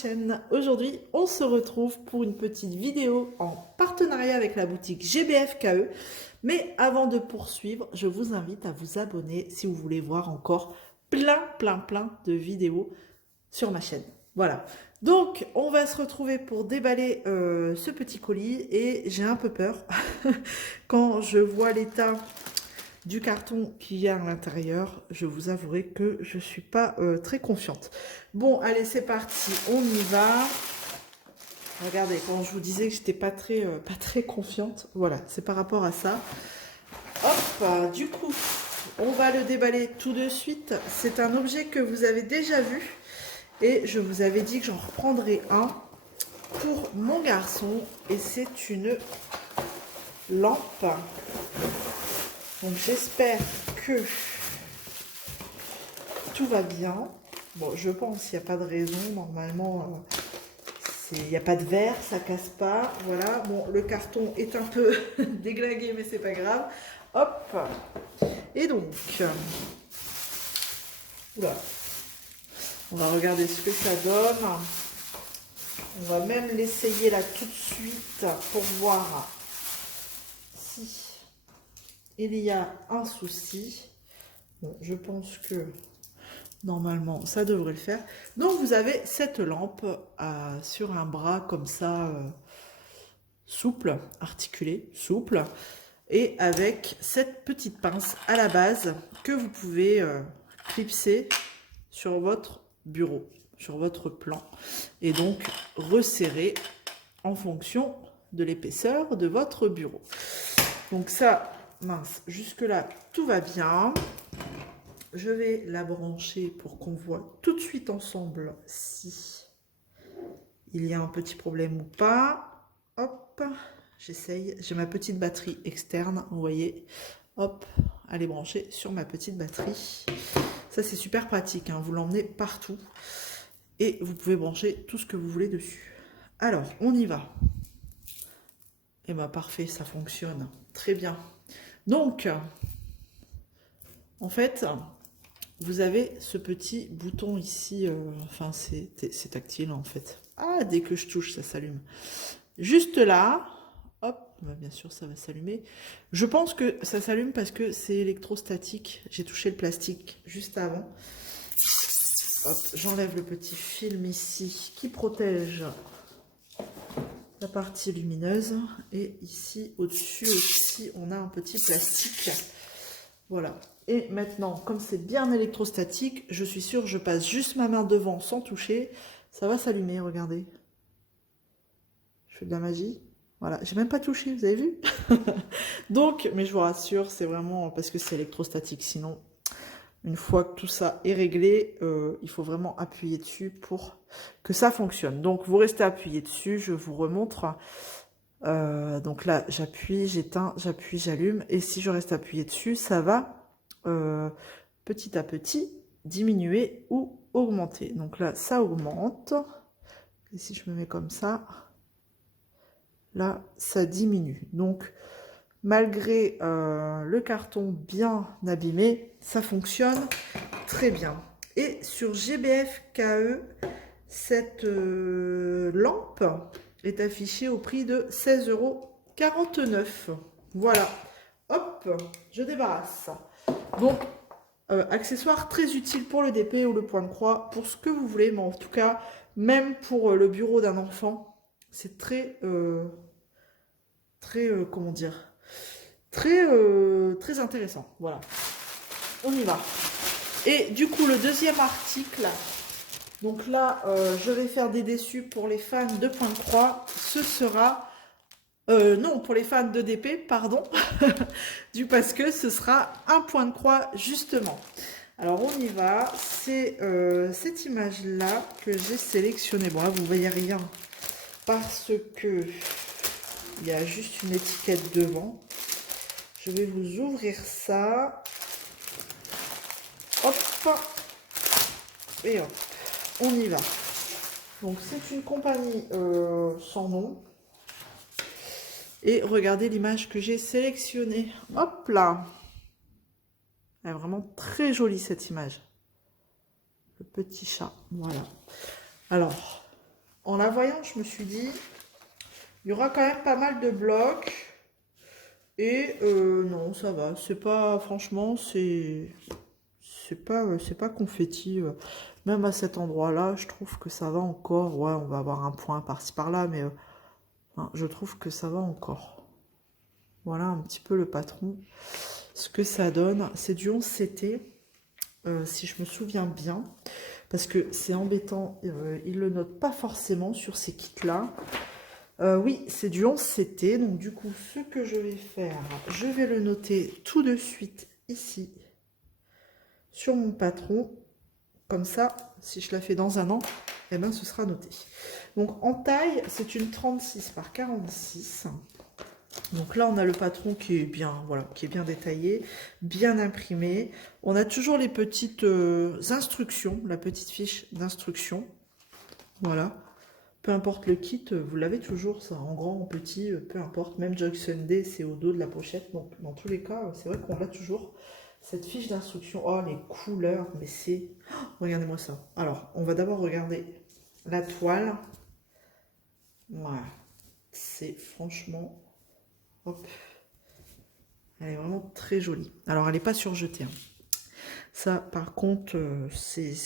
chaîne. Aujourd'hui, on se retrouve pour une petite vidéo en partenariat avec la boutique GBF KE. Mais avant de poursuivre, je vous invite à vous abonner si vous voulez voir encore plein de vidéos sur ma chaîne. Voilà. Donc, on va se retrouver pour déballer ce petit colis et j'ai un peu peur quand je vois l'état du carton qu'il y a à l'intérieur. Je vous avouerai que je ne suis pas très confiante. Bon, allez, c'est parti, on y va. Regardez, quand je vous disais que j'étais pas très confiante, voilà, c'est par rapport à ça. Hop, du coup, on va le déballer tout de suite. C'est un objet que vous avez déjà vu et je vous avais dit que j'en reprendrai un pour mon garçon et c'est une lampe. Donc j'espère que tout va bien. Bon, je pense qu'il n'y a pas de raison. Normalement, il n'y a pas de verre, ça casse pas. Voilà. Bon, le carton est un peu déglingué, mais c'est pas grave. Hop. Et donc, oula. On va regarder ce que ça donne. On va même l'essayer là tout de suite pour voir si il y a un souci. Bon, je pense que normalement ça devrait le faire. Donc vous avez cette lampe sur un bras comme ça, souple, articulé, souple, et avec cette petite pince à la base que vous pouvez clipser sur votre bureau, sur votre plan, et donc resserrer en fonction de l'épaisseur de votre bureau. Donc ça, mince, jusque là tout va bien. Je vais la brancher pour qu'on voit tout de suite ensemble si il y a un petit problème ou pas. Hop, j'essaye. J'ai ma petite batterie externe, vous voyez. Hop, elle est branchée sur ma petite batterie. Ça, c'est super pratique, hein. Vous l'emmenez partout et vous pouvez brancher tout ce que vous voulez dessus. Alors, on y va. Et bien, parfait, ça fonctionne. Très bien. Donc, en fait, vous avez ce petit bouton ici. Enfin, c'est tactile, en fait. Ah, dès que je touche, ça s'allume. Juste là. Hop, bah bien sûr, ça va s'allumer. Je pense que ça s'allume parce que c'est électrostatique. J'ai touché le plastique juste avant. Hop, j'enlève le petit film ici qui protège la partie lumineuse. Et ici, au-dessus aussi, on a un petit plastique. Voilà. Et maintenant, comme c'est bien électrostatique, je suis sûre, je passe juste ma main devant sans toucher. Ça va s'allumer, regardez. Je fais de la magie. Voilà, j'ai même pas touché, vous avez vu? Donc, mais je vous rassure, c'est vraiment parce que c'est électrostatique. Sinon, une fois que tout ça est réglé, il faut vraiment appuyer dessus pour que ça fonctionne. Donc, vous restez appuyé dessus, je vous remontre. Donc là, j'appuie, j'éteins, j'appuie, j'allume. Et si je reste appuyé dessus, ça va petit à petit diminuer ou augmenter. Donc là, ça augmente. Et si je me mets comme ça... Là, ça diminue. Donc, malgré le carton bien abîmé, ça fonctionne très bien. Et sur GBF KE, cette lampe est affichée au prix de 16,49 €. Voilà. Hop, je débarrasse. Donc, accessoire très utile pour le DP ou le point de croix, pour ce que vous voulez. Mais en tout cas, même pour le bureau d'un enfant, c'est très, comment dire, très intéressant. Voilà, on y va. Et du coup, le deuxième article, donc là, je vais faire des déçus pour les fans de point de croix. Ce sera, non, pour les fans de DP, pardon, parce que ce sera un point de croix justement. Alors on y va, c'est cette image-là que j'ai sélectionnée. Bon là, vous ne voyez rien parce que il y a juste une étiquette devant. Je vais vous ouvrir ça. Hop. Et hop. On y va. Donc c'est une compagnie sans nom. Et regardez l'image que j'ai sélectionnée. Hop là. Elle est vraiment très jolie cette image. Le petit chat. Voilà. Alors, En la voyant, je me suis dit, il y aura quand même pas mal de blocs. Et non, ça va. C'est pas, franchement, c'est pas confetti. Même à cet endroit-là, je trouve que ça va encore. Ouais, on va avoir un point par-ci par-là, mais hein, je trouve que ça va encore. Voilà un petit peu le patron. Ce que ça donne, c'est du 11 CT, si je me souviens bien. Parce que c'est embêtant, il ne le note pas forcément sur ces kits-là. Oui, c'est du 11 CT. Donc du coup, ce que je vais faire, je vais le noter tout de suite ici, sur mon patron. Comme ça, si je la fais dans un an, eh ben, ce sera noté. Donc en taille, c'est une 36 par 46. Donc là, on a le patron qui est bien, voilà, qui est bien détaillé, bien imprimé. On a toujours les petites instructions, la petite fiche d'instruction. Voilà. Peu importe le kit, vous l'avez toujours, ça, en grand, en petit, peu importe. Même Jog Sunday, c'est au dos de la pochette. Donc dans tous les cas, c'est vrai qu'on l'a toujours. Cette fiche d'instruction, oh les couleurs, mais c'est... Oh, regardez-moi ça. Alors, on va d'abord regarder la toile. Voilà. C'est franchement... Hop. Elle est vraiment très jolie. Alors, elle n'est pas surjetée. Hein. Ça, par contre, c'est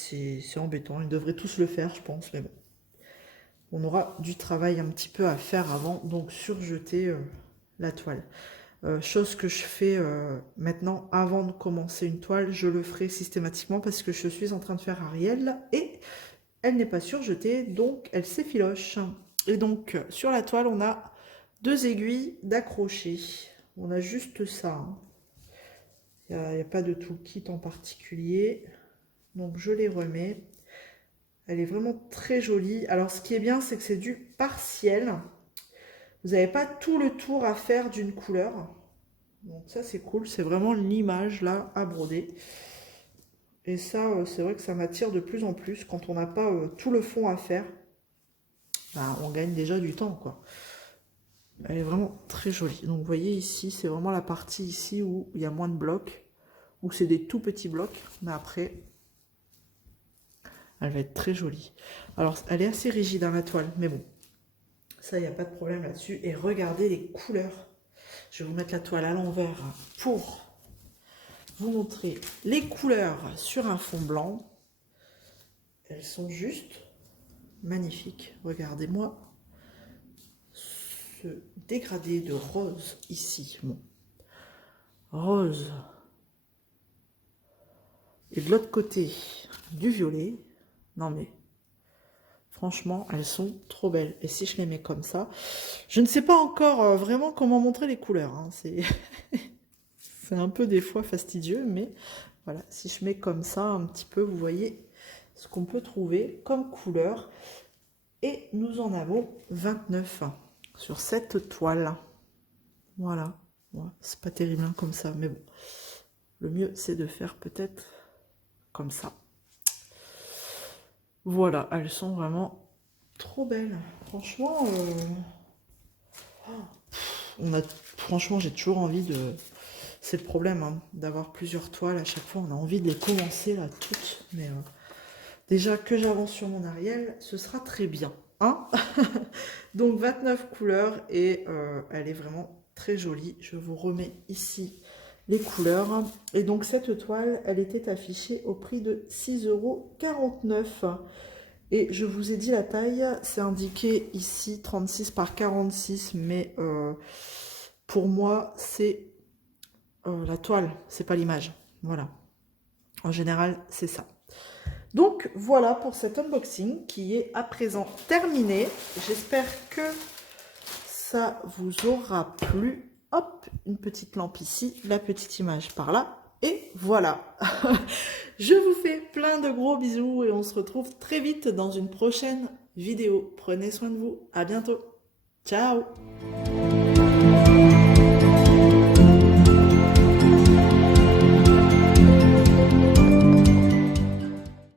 embêtant. Ils devraient tous le faire, je pense. Mais bon. On aura du travail un petit peu à faire avant. Donc, surjeter la toile. Chose que je fais maintenant, avant de commencer une toile, je le ferai systématiquement parce que je suis en train de faire Ariel et elle n'est pas surjetée, donc elle s'effiloche. Et donc, sur la toile, on a 2 aiguilles d'accrocher. On a juste ça. Hein. Il n'y a pas de toolkit en particulier. Donc, je les remets. Elle est vraiment très jolie. Alors, ce qui est bien, c'est que c'est du partiel. Vous n'avez pas tout le tour à faire d'une couleur. Donc ça c'est cool, c'est vraiment l'image là à broder. Et ça c'est vrai que ça m'attire de plus en plus. Quand on n'a pas tout le fond à faire, bah, on gagne déjà du temps quoi. Elle est vraiment très jolie. Donc vous voyez ici, c'est vraiment la partie ici où il y a moins de blocs, où c'est des tout petits blocs, mais après elle va être très jolie. Alors elle est assez rigide dans la toile, mais bon, ça il n'y a pas de problème là-dessus. Et regardez les couleurs. Je vais vous mettre la toile à l'envers pour vous montrer les couleurs sur un fond blanc. Elles sont juste magnifiques. Regardez-moi ce dégradé de rose ici. Bon. Rose. Et de l'autre côté, du violet. Non mais, franchement, elles sont trop belles. Et si je les mets comme ça, je ne sais pas encore vraiment comment montrer les couleurs. Hein. C'est un peu des fois fastidieux, mais voilà, si je mets comme ça un petit peu, vous voyez ce qu'on peut trouver comme couleur. Et nous en avons 29 sur cette toile. Voilà, ouais, c'est pas terrible hein, comme ça, mais bon, le mieux c'est de faire peut-être comme ça. Voilà, elles sont vraiment trop belles. Franchement, franchement, j'ai toujours envie de... C'est le problème hein, d'avoir plusieurs toiles. À chaque fois, on a envie de les commencer là toutes. Mais déjà que j'avance sur mon Ariel, ce sera très bien. Hein. Donc 29 couleurs et elle est vraiment très jolie. Je vous remets ici les couleurs. Et donc cette toile, elle était affichée au prix de 6,49 €. Et je vous ai dit la taille, c'est indiqué ici 36 par 46, mais pour moi c'est la toile, c'est pas l'image. Voilà. En général, c'est ça. Donc voilà pour cet unboxing qui est à présent terminé. J'espère que ça vous aura plu. Hop, une petite lampe ici, la petite image par là. Et voilà. Je vous fais plein de gros bisous et on se retrouve très vite dans une prochaine vidéo. Prenez soin de vous. À bientôt. Ciao.